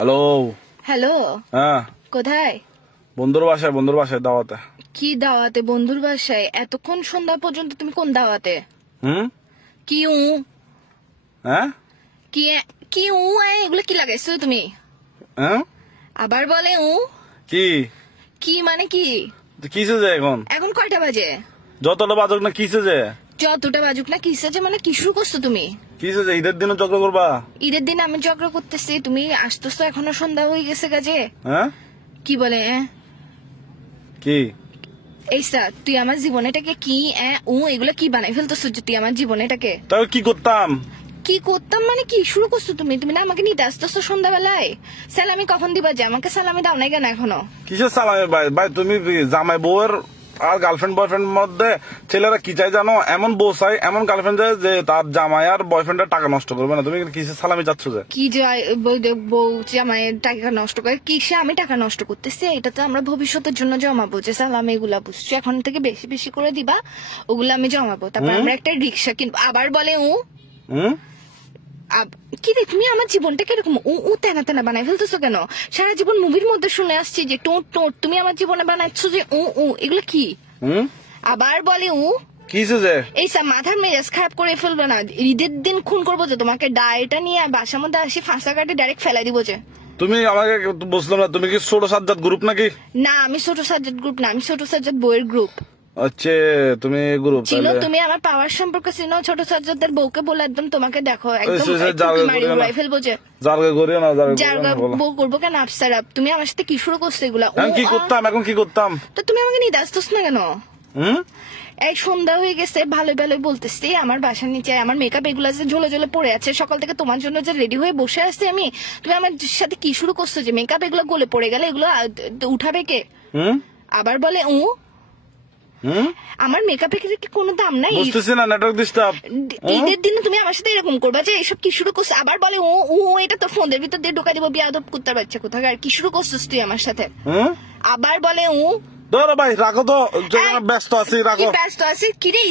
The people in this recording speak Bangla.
হ্যালো হ্যালো, হ্যাঁ কোথায়? বন্ধুর বাসায় দাওয়াতে। কি দাওয়াতে? বন্ধুর বাসায়? এতক্ষণ সন্ধ্যা পর্যন্ত তুমি কোন দাওয়াতে? কি হ্যাঁ কি কি এগুলো কি লাগাইছো তুমি? হ্যাঁ আবার বলে কি কি মানে কি? কিসে যে এখন এখন কয়টা বাজে? যতটা বাজুক না কিসে যে যতটা বাজুক না কিসে মানে কি শুরু করছো তুমি? কিসে যে ঈদের দিনও চক্র করবা? ঈদের দিন আমি ঝগড়া করতেছি, তুমি আসতেছো এখনো সন্ধ্যা হয়ে গেছে কাজে। হ্যাঁ কি বলে কি এইসা তুই আমার জীবনেটাকে কি এগুলো কি বানাই ফেলতেছো তুই আমার জীবনেটাকে? তাহলে কি করতাম? কি করতাম মানে কি শুরু করছো তুমি? তুমি না আমাকে নিতে আসতেছো সন্ধ্যাবেলায়? সালামি কখন দিবা? যে আমাকে সালামি দাও নাই কেন এখনো? কিসের সালামে ভাই? ভাই তুমি জামাই বউয়ের আর গার্লফ্রেন্ড বয়ফ্রেন্ড মধ্যে ছেলেরা কি চাই জানো? এমন বউ চাই, এমন গার্লফ্রেন্ড চাই যে তার জামাই আর বয়ফ্রেন্ডের টাকা নষ্ট করবে না। তুমি কিসের সালামি চাচ্ছ যে? কি যায় বউ জামাইয়ের টাকা নষ্ট করে? কিসে আমি টাকা নষ্ট করতেছি? এটা তো আমরা ভবিষ্যতের জন্য জমাবো, যে সালামি এগুলা বুঝছো এখন থেকে বেশি বেশি করে দিবা, ওগুলো আমি জমাবো, তারপর আমরা একটা রিক্সা কিনবো। আবার বলে কি রে তুমি আমার জীবনটাকে এরকম তেনা তেনা বানাই ফেলতেছো কেন? সারা জীবন মুভির মধ্যে শুনে আসছি যে টোট টোট, তুমি আমার জীবনে বানাচ্ছ যে এগুলো কি? আবার বলে কিসে যে এইসব মাথার মেজাজ খারাপ করে ফেলবে না। ঈদের দিন খুন করবো যে তোমাকে, ডায়েটা নিয়ে বাসার মধ্যে আসি ফাঁসা কাটে ডাইরেক্ট ফেলাই দিব যে। তুমি আমাকে বুঝলাম না, তুমি কি ছোট সাজ্জাদ গ্রুপ নাকি? না, আমি ছোট সাজ্জাদ গ্রুপ না, আমি ছোট সাজ্জাদ বইয়ের গ্রুপ। আচ্ছা তুমি গ্রুপ চিনো? তুমি আমার পাওয়ার সম্পর্কে চিনো? ছোট সাজ্জাদের বউকে বলে একদম তোমাকে দেখো একদম মারি ফেলবো যে। জারগা করিও না, জারগা বউ করবো কেন? আফসারা তুমি আমার সাথে কি শুরু করছো এগুলা? কি করতাম এখন? কি করতাম? তো তুমি আমাকে নিতে আসতেছ না কেন? এই সন্ধ্যা হয়ে গেছে, ভালোই ভালোই বলতেছি, আমার বাসার নিচে আমার মেকআপ এগুলা যে ঝোলে ঝোলে পড়ে আছে, সকাল থেকে তোমার জন্য যে রেডি হয়ে বসে আসছি আমি, তুমি আমার সাথে কি শুরু করছো যে মেকআপ এগুলো গলে পড়ে গেলে এগুলো উঠাবে কে? আবার বলে আমার মেকআপের কি কোনো দাম নাই? বুঝতেছি না, নেটওয়ার্ক ডিস্টার্ব। ঈদের দিনে তুমি আমার সাথে এরকম করবা যে এসব কি শুরু করছো? আবার বলে এটা তো ফোনের ভিতর দিয়ে ঢোকা দিব, বিয়াদব কুত্তার বাচ্চা কোথাকার, কি শুরু করছিস তুই আমার সাথে? আবার বলে ধরো ভাই রাখো তো, ব্যস্ত আছি, রাখো। ব্যস্ত আছি কি রে?